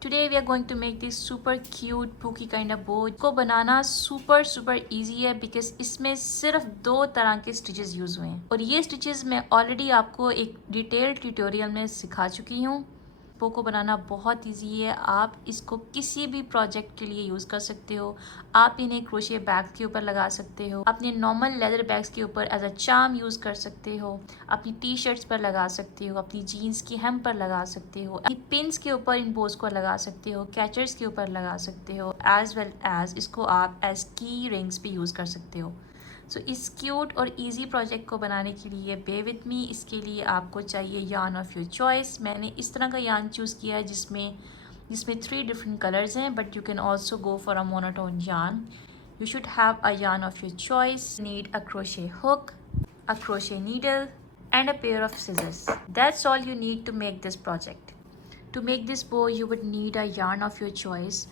Today we are going to make this super cute pookie kind of bow. इसको बनाना super easy है because इसमें सिर्फ 2 तरह के स्टिचेस यूज हुए हैं और ये स्टिचेस मैं ऑलरेडी आपको एक डिटेल्ड ट्यूटोरियल में सिखा चुकी हूँ। बो को बनाना बहुत इजी है। आप इसको किसी भी प्रोजेक्ट के लिए यूज़ कर सकते हो। आप इन्हें क्रोशिया बैग्स के ऊपर लगा सकते हो, अपने नॉर्मल लेदर बैग्स के ऊपर एज अ चार्म यूज़ कर सकते हो, अपनी टी शर्ट्स पर लगा सकते हो, अपनी जीन्स की हेम पर लगा सकते हो, अपनी पिन्स के ऊपर इन बोस को लगा सकते हो, कैचर्स के ऊपर लगा सकते हो, एज वेल एज इसको आप एज की रिंग्स भी यूज़ कर सकते हो। सो इस क्यूट और इजी प्रोजेक्ट को बनाने के लिए बे विथ मी। इसके लिए आपको चाहिए यार्न ऑफ योर चॉइस। मैंने इस तरह का यार्न चूज़ किया है जिसमें 3 डिफरेंट कलर्स हैं, but you can also go for a monotone yarn. You should have a yarn of your choice. You need a crochet hook, a crochet needle, and a pair of scissors. That's all you need to make this project. To make this bow, you would need a yarn of your choice.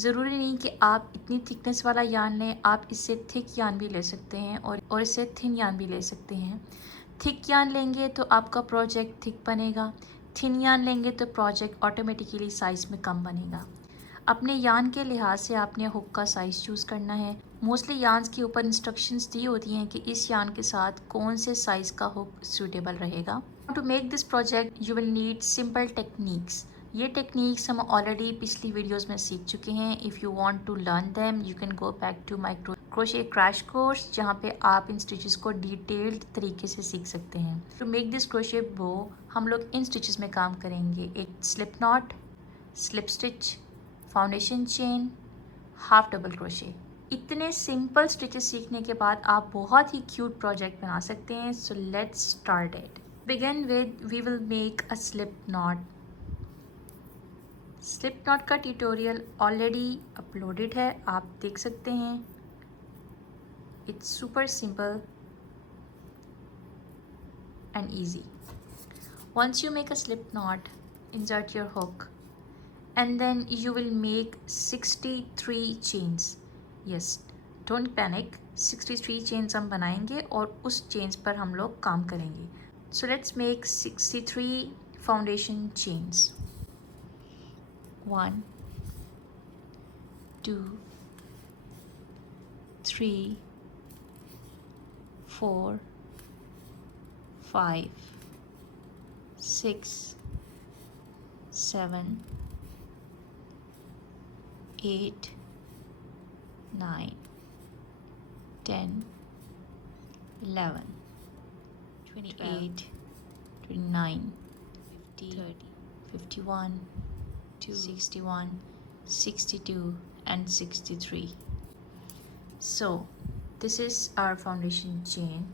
ज़रूरी नहीं कि आप इतनी thickness वाला yarn लें, आप इससे thick yarn भी ले सकते हैं और इससे थिन यार्न भी ले सकते हैं। थिक यार्न लेंगे तो आपका प्रोजेक्ट थिक बनेगा, थिन यार्न लेंगे तो प्रोजेक्ट ऑटोमेटिकली साइज़ में कम बनेगा। अपने यार्न के लिहाज से आपने हुक का साइज़ चूज़ करना है। मोस्टली यार्न्स के ऊपर इंस्ट्रक्शंस दी होती हैं कि इस यार्न के साथ कौन से साइज़ का हुक सूटेबल रहेगा। To make this project you will need simple techniques. ये टेक्निक्स हम ऑलरेडी पिछली वीडियोस में सीख चुके हैं। If you want to learn them you can go back to my crochet crash course, जहाँ पे आप इन स्टिचेस को डिटेल्ड तरीके से सीख सकते हैं। टू मेक दिस क्रोशे बो हम लोग इन स्टिचेस में काम करेंगे। एक slip knot, slip stitch, foundation chain, half double crochet. इतने सिंपल स्टिचेस सीखने के बाद आप बहुत ही क्यूट प्रोजेक्ट बना सकते हैं। So let's start it. Begin with we will make a slip knot. Slip knot का ट्यूटोरियल ऑलरेडी अपलोडेड है, आप देख सकते हैं। It's super simple and easy. Once you make a slip knot, insert your hook and then you will make 63 chains. Yes, don't panic, 63 chains हम बनाएंगे और उस chains पर हम लोग काम करेंगे. So let's make 63 foundation chains. 1 2 3 4 5 6 7 8 9 10 11 28 29 50 30 51 61 62 and 63. So this is our foundation chain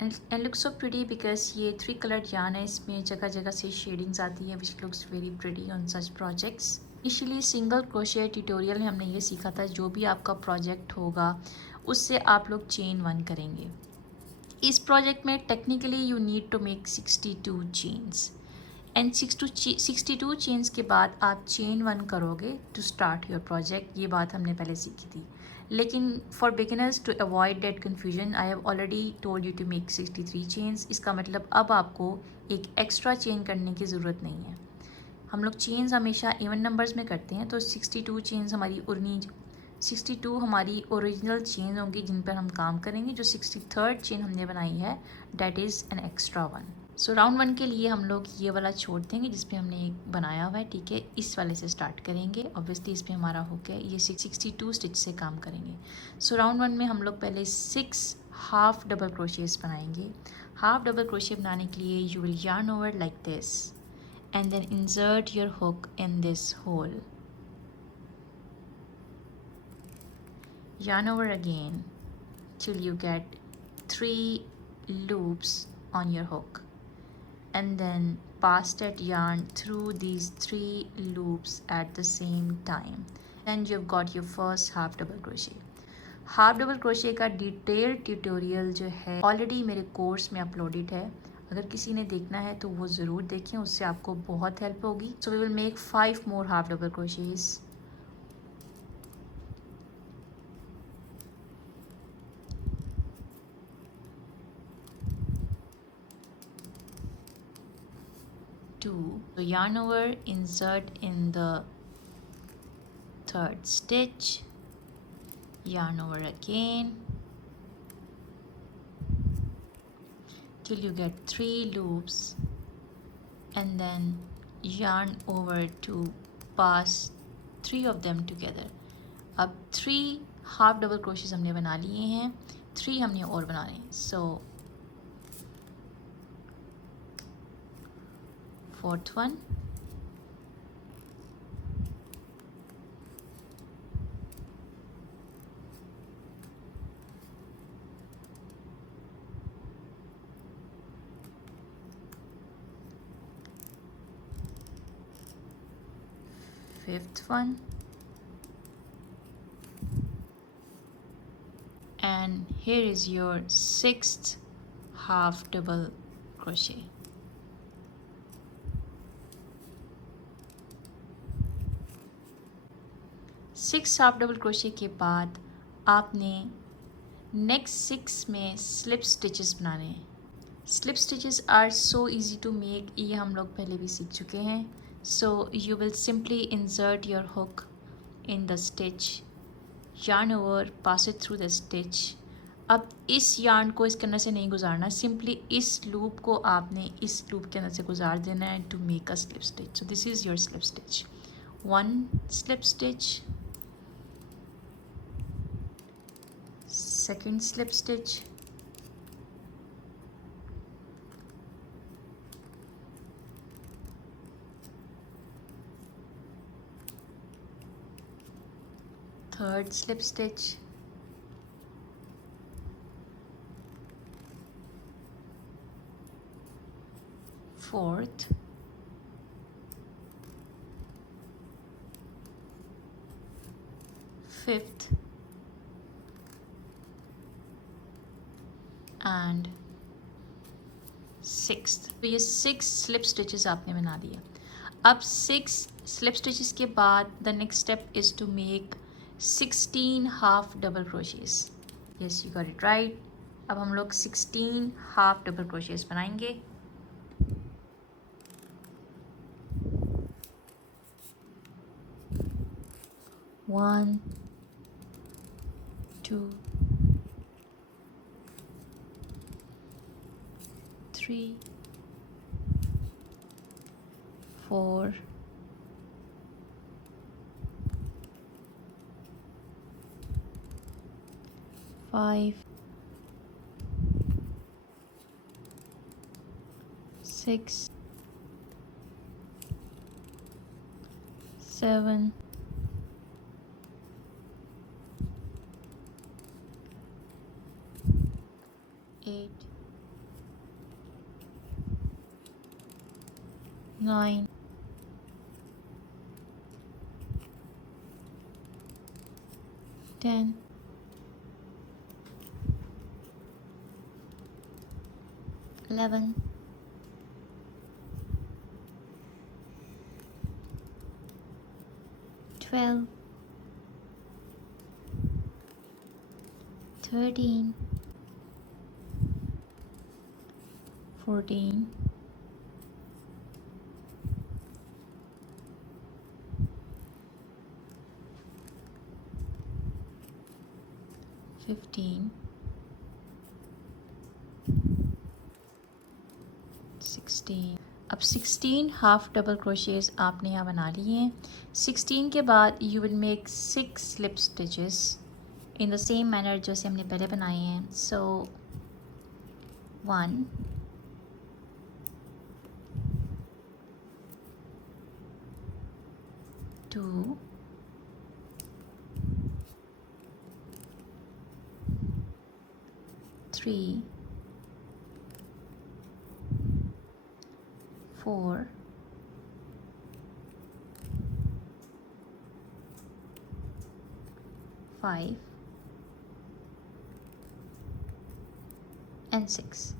and looks so pretty because ये 3 colored yarn है। इसमें जगह जगह से शेडिंग्स आती है which looks very pretty on such projects. Initially single crochet tutorial में हमने ये सीखा था जो भी आपका प्रोजेक्ट होगा उससे आप लोग चेन 1 करेंगे। इस प्रोजेक्ट में technically you need to make 62 chains and 62 chains के बाद आप चेन 1 करोगे टू स्टार्ट योर प्रोजेक्ट। ये बात हमने पहले सीखी थी, लेकिन for beginners to avoid that confusion I have already told you to make 63 chains. इसका मतलब अब आपको एक एक्स्ट्रा चेन करने की ज़रूरत नहीं है। हम लोग चेन्स हमेशा इवन नंबर्स में करते हैं, तो 62 चेन्स हमारी 62 हमारी ओरिजिनल चेन होंगी जिन पर हम काम करेंगे। जो 63rd चेन हमने बनाई है that is an extra one. So round 1 के लिए हम लोग ये वाला छोड़ देंगे जिस पे हमने एक बनाया हुआ है, ठीक है। इस वाले से स्टार्ट करेंगे। ऑब्वियसली इस पे हमारा हुक है, ये 62 स्टिच से काम करेंगे। सो राउंड 1 में हम लोग पहले 6 हाफ डबल क्रोशियस बनाएंगे। हाफ डबल क्रोशिया बनाने के लिए you will yarn over like this and then insert your hook in this hole. Yarn over again till you get 3 loops on your hook and then pass that yarn through these 3 loops at the same time. Then you've got your first half double crochet. Half double crochet का detail tutorial जो है already मेरे course में uploaded है। अगर किसी ने देखना है तो वो ज़रूर देखें, उससे आपको बहुत हेल्प होगी। So we will make 5 more half double crochets. So yarn over, insert in the third stitch, yarn over again till you get 3 loops, and then yarn over to pass 3 of them together. अब 3 half double crochets हमने बना लिए हैं, 3 हमने और बनाने हैं. So fourth one, fifth one, and here is your 6th half double crochet. Six half double crochet के बाद आपने नेक्स्ट 6 में स्लिप स्टिचेस बनाने हैं. Slip stitches are so easy to make, ये हम लोग पहले भी सीख चुके हैं. So you will simply insert your hook in the stitch, yarn over, pass it through the stitch. अब इस yarn को इसके अंदर से नहीं गुजारना, सिंपली इस लूप को आपने इस लूप के अंदर से गुजार देना है to make a slip stitch. So this is your slip stitch. 1 slip stitch, second slip stitch, third slip stitch, fourth, fifth, and 6th. तो ये 6 स्लिप स्टिचेस आपने बना दिए. अब 6 स्लिप स्टिचेस के बाद the next step is to make 16 half double crochets. Yes, you got it right. अब हम लोग 16 हाफ डबल क्रोशेस बनाएंगे. वन, 2, 3, 4, 5, 6, 7, 8, 9, 10, 11, 12, 13, 14, 15, 16. अब 16 हाफ डबल क्रोशेस आपने यहाँ बना लिए हैं. 16 के बाद you will make 6 slip stitches in the same manner जैसे हमने पहले बनाए हैं. सो 1, 2, 3, 4, 5, and 6.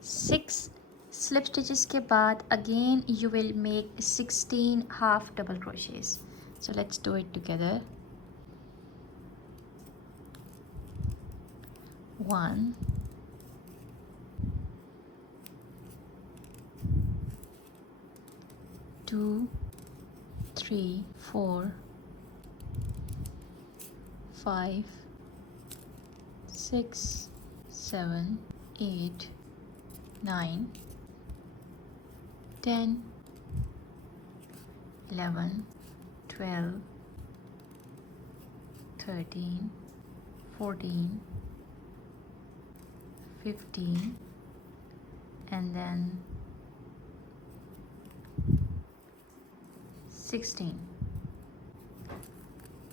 Six slip stitches के बाद again you will make 16 half double crochets. So let's do it together. 1, 2, 3, 4, 5, 6, 7, 8, 9, 10, 11, 12, 13, 14, 15, and then 16.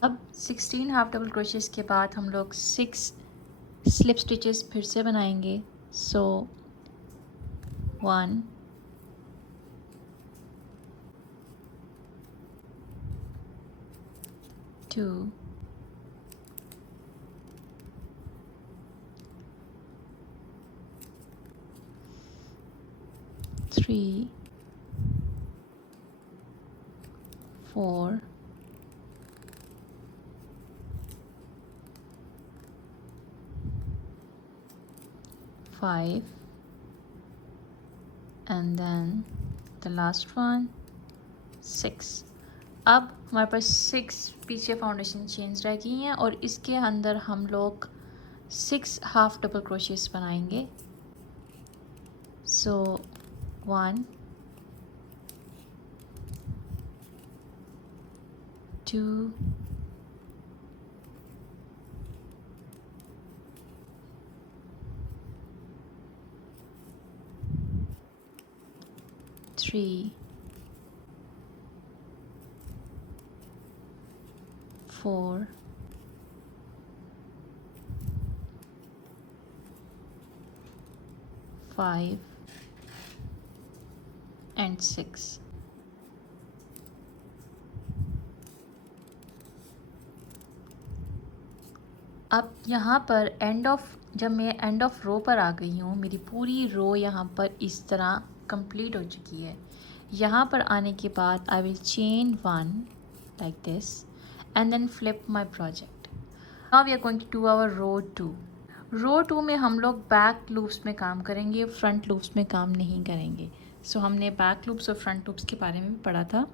अब 16 हाफ डबल क्रोशेस के बाद हम लोग 6 स्लिप स्टिचेस फिर से बनाएंगे. सो 1, 2, 3, 4, 5, and then the last one 6. अब हमारे पास 6 पीछे फाउंडेशन चेन्स रह गई हैं और इसके अंदर हम लोग 6 हाफ डबल क्रोशेस बनाएंगे. सो 1, 2, 3, 4, 5, and 6. अब यहाँ पर जब मैं एंड ऑफ रो पर आ गई हूँ, मेरी पूरी रो यहाँ पर इस तरह कंप्लीट हो चुकी है. यहाँ पर आने के बाद I will chain 1 like this and then flip my project. Now we are going to do our row 2. Row 2 में हम लोग बैक लूप्स में काम करेंगे, फ्रंट लूप्स में काम नहीं करेंगे. सो हमने बैक लूप्स और फ्रंट लूप्स के बारे में भी पढ़ा था.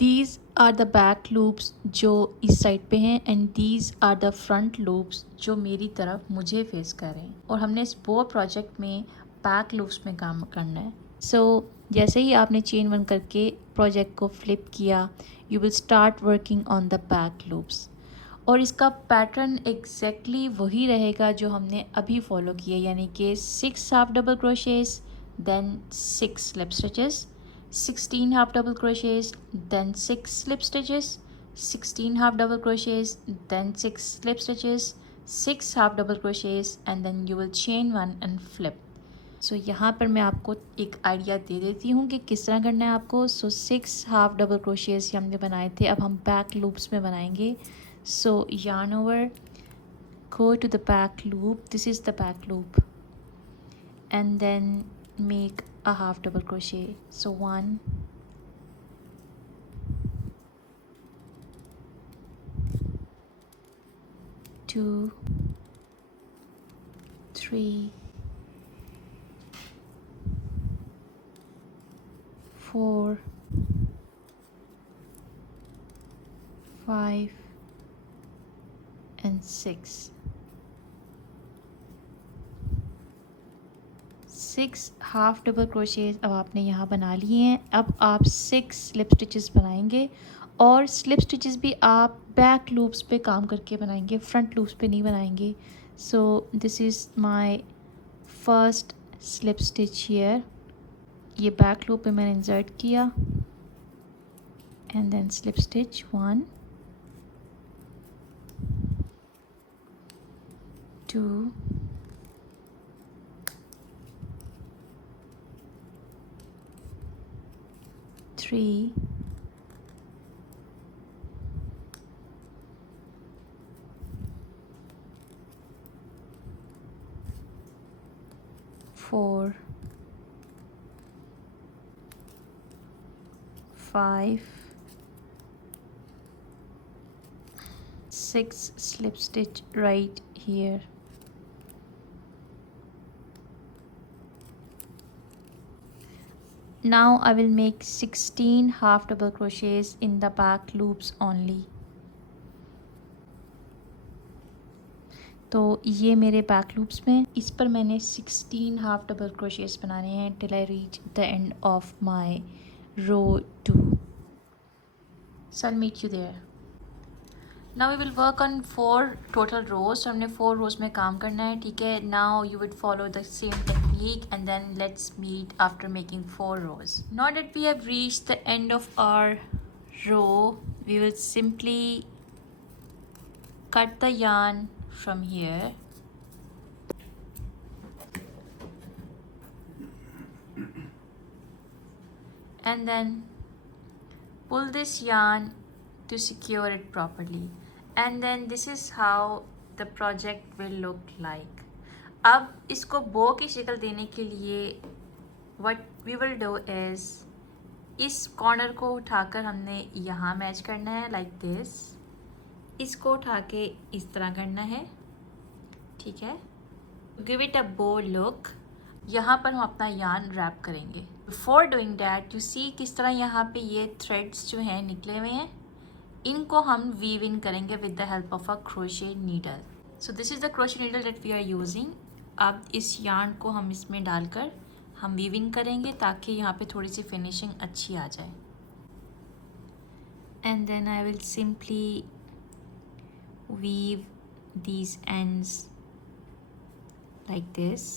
These are the back loops जो इस साइड पे हैं and these are the front loops जो मेरी तरफ मुझे फेस कर रहे हैं. और हमने इस बो प्रोजेक्ट में बैक लूप्स में काम करना है. सो जैसे ही आपने चेन 1 करके प्रोजेक्ट को फ्लिप किया, you will start working on the back loops. और इसका पैटर्न एग्जैक्टली वही रहेगा जो हमने अभी फॉलो किया, यानी कि 6 half double crochets, then 6 slip stitches, 16 half double crochets, then 6 slip stitches, 16 half double crochets, then 6 slip stitches, 6 half double crochets, and then you will chain 1 and flip. So यहाँ पर मैं आपको एक आइडिया दे देती हूँ कि किस तरह करना है आपको. So 6 half double crochets हमने बनाए थे, अब हम back loops में बनाएंगे. So yarn over, go to the back loop, this is the back loop, and then make a half double crochet. So 1, 2, 3, 4, 5, and 6. 6 half double क्रोशेज अब आपने यहाँ बना लिए हैं. अब आप 6 स्लिप स्टिचेस बनाएंगे और स्लिप स्टिचेस भी आप बैक लूप्स पे काम करके बनाएंगे, फ्रंट लूप्स पे नहीं बनाएंगे. सो this is my first slip stitch here. ये बैक लूप पे मैंने इंसर्ट किया and then slip stitch 1, 2, 3, 4, 5, 6 slip stitch right here. Now I will make 16 half double crochets in the back loops only. तो ये मेरे बैक लूप्स में, इस पर मैंने 16 हाफ डबल क्रोशेस बनाने हैं till I reach the end of my row 2. So I meet you there. Now we will work on 4 total rows. तो हमने 4 रोज में काम करना है, ठीक है. Now you will follow the same technique and then let's meet after making 4 rows. Now that we have reached the end of our row, we will simply cut the yarn from here and then pull this yarn to secure it properly, and then this is how the project will look like. अब इसको बो की शक्ल देने के लिए what we will do is इस corner को उठाकर हमने यहाँ मैच करना है like this. इसको उठा के इस तरह करना है, ठीक है. गिव इट अ बो लुक. यहाँ पर हम अपना यार्न रैप करेंगे. Before doing that you see किस तरह यहाँ पे ये थ्रेड्स जो हैं निकले हुए हैं, इनको हम वीव इन करेंगे with the help of a crochet needle. So this is the crochet needle that we are using. अब इस यार्न को हम इसमें डालकर हम वीव इन करेंगे ताकि यहाँ पे थोड़ी सी फिनिशिंग अच्छी आ जाए. And then I will simply weave these ends like this.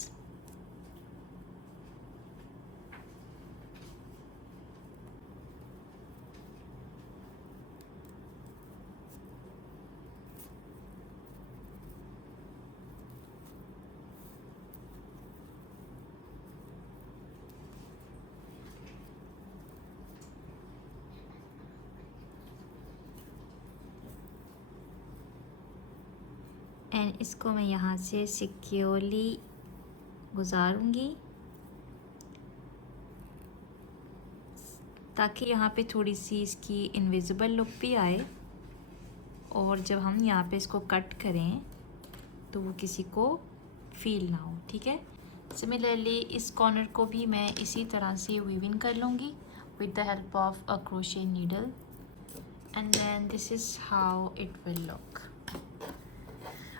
And इसको मैं यहाँ से सिक्योरली गुजारूंगी ताकि यहाँ पे थोड़ी सी इसकी इनविजिबल लुक भी आए, और जब हम यहाँ पे इसको कट करें तो वो किसी को फील ना हो, ठीक है. सिमिलरली इस कॉर्नर को भी मैं इसी तरह से वीव इन कर लूँगी with the help of a crochet needle, and then this is how it will look.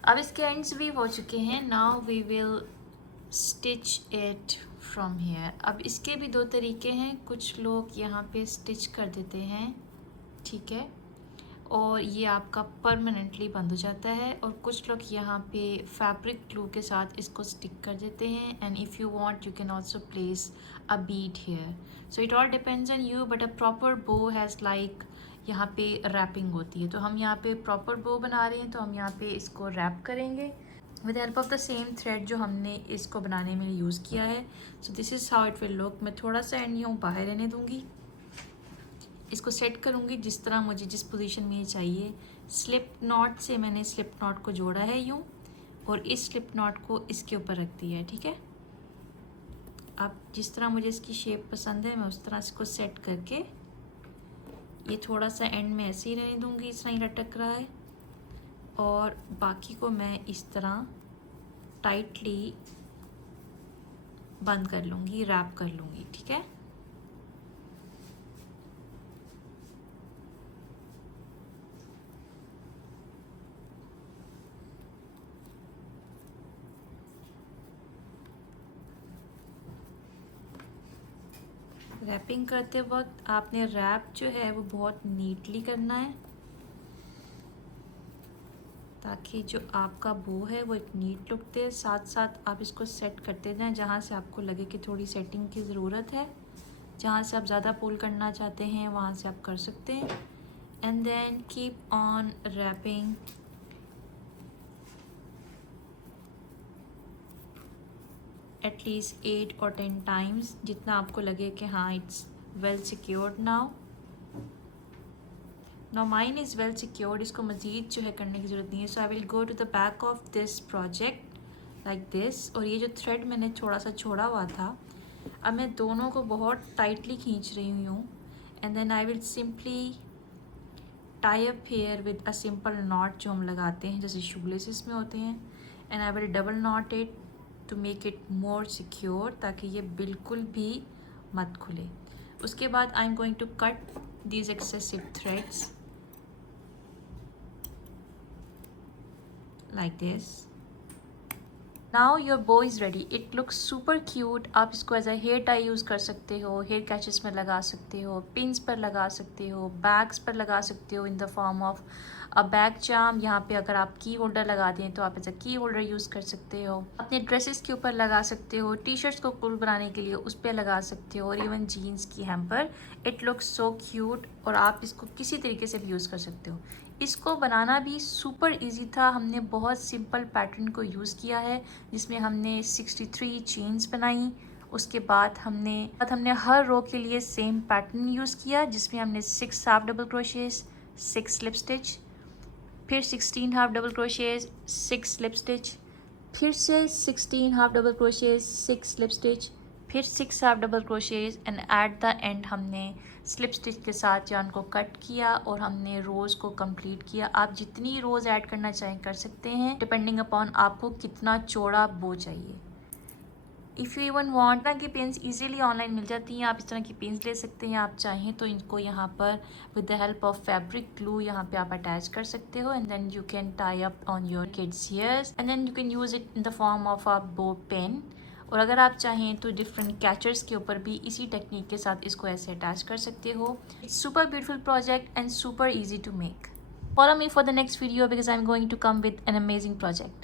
अब इसके एंड्स भी हो चुके हैं. Now we will stitch it from here. अब इसके भी 2 तरीके हैं. कुछ लोग यहाँ पे स्टिच कर देते हैं, ठीक है, और ये आपका परमानेंटली बंद हो जाता है. और कुछ लोग यहाँ पे फैब्रिक ग्लू के साथ इसको स्टिक कर देते हैं. And if you want you can also place a bead here. So it all depends on you, but a proper bow has like यहाँ पे रैपिंग होती है. तो हम यहाँ पे प्रॉपर बो बना रहे हैं, तो हम यहाँ पे इसको रैप करेंगे with help of the same thread जो हमने इसको बनाने में यूज़ किया है. सो this is how it will look. मैं थोड़ा सा एंड यूँ बाहर रहने दूँगी, इसको सेट करूँगी जिस तरह मुझे जिस पोजीशन में ये चाहिए. स्लिप नॉट से मैंने स्लिप नॉट को जोड़ा है यूँ, और इस स्लिप नॉट को इसके ऊपर रख दिया है, ठीक है. अब जिस तरह मुझे इसकी शेप पसंद है मैं उस तरह इसको सेट करके ये थोड़ा सा एंड में ऐसे ही रहने दूँगी, इस तरह ही लटक रहा है, और बाकी को मैं इस तरह टाइटली बंद कर लूँगी, रैप कर लूँगी, ठीक है. रैपिंग करते वक्त आपने रैप जो है वो बहुत नीटली करना है ताकि जो आपका बो है वो एक नीट लुक दे. साथ साथ आप इसको सेट करते जाएं जहाँ से आपको लगे कि थोड़ी सेटिंग की ज़रूरत है. जहाँ से आप ज़्यादा पुल करना चाहते हैं वहाँ से आप कर सकते हैं. And then keep on wrapping. At least 8 or 10 times, जितना आपको लगे कि हाँ it's well secured now. Now mine is well secured. इसको मज़ीद जो है करने की ज़रूरत नहीं है. So I will go to the back of this project like this. और ये जो थ्रेड मैंने थोड़ा सा छोड़ा हुआ था, अब मैं दोनों को बहुत टाइटली खींच रही हूँ. And then I will simply tie up here with a simple knot जो हम लगाते हैं जैसे शूलेसेस में होते हैं. And I will double knot it to make it more secure ताकि ये बिल्कुल भी मत खुले। उसके बाद I am going to cut these excessive threads like this. Now your bow is ready. It looks super cute. आप इसको as a hair tie use कर सकते हो, हेयर कैचेस में लगा सकते हो, पिन्स पर लगा सकते हो, बैग्स पर लगा सकते हो इन the form of a bag charm. यहाँ पे अगर आप की होल्डर लगा दें तो आप एज अ की होल्डर यूज़ कर सकते हो, अपने ड्रेसेस के ऊपर लगा सकते हो, टी शर्ट्स को कूल बनाने के लिए उस पर लगा सकते हो, और इवन जीन्स की hem पर। इट लुक्स सो क्यूट और आप इसको किसी तरीके से भी यूज़ कर सकते हो। इसको बनाना भी सुपर इजी था। हमने बहुत सिंपल पैटर्न को यूज़ किया है जिसमें हमने 63 चेन्स बनाई। उसके बाद हमने हर रो के लिए सेम पैटर्न यूज़ किया जिसमें हमने 6 half double crochets, 6 slip stitch, फिर 16 half double crochets, 6 slip stitch, फिर से 16 half double crochets, 6 slip stitch, फिर 6 half double crochets and at the end हमने स्लिप स्टिच के साथ यार्न को कट किया और हमने रोज़ को कंप्लीट किया। आप जितनी रोज़ ऐड करना चाहें कर सकते हैं, डिपेंडिंग अपॉन आपको कितना चौड़ा बो चाहिए। इफ़ यू इवन वांट, तरह की पेन्स इजीली ऑनलाइन मिल जाती हैं, आप इस तरह की पेन्स ले सकते हैं। आप चाहें तो इनको यहाँ पर with the help of fabric glue यहाँ पे आप अटैच कर सकते हो and then you can tie up on your kids ears and then you can use it in the form of a bow pen. और अगर आप चाहें तो डिफरेंट कैचर्स के ऊपर भी इसी टेक्निक के साथ इसको ऐसे अटैच कर सकते हो। It's super beautiful project and super easy to make. Follow me for the next video because I'm going to come with an amazing project.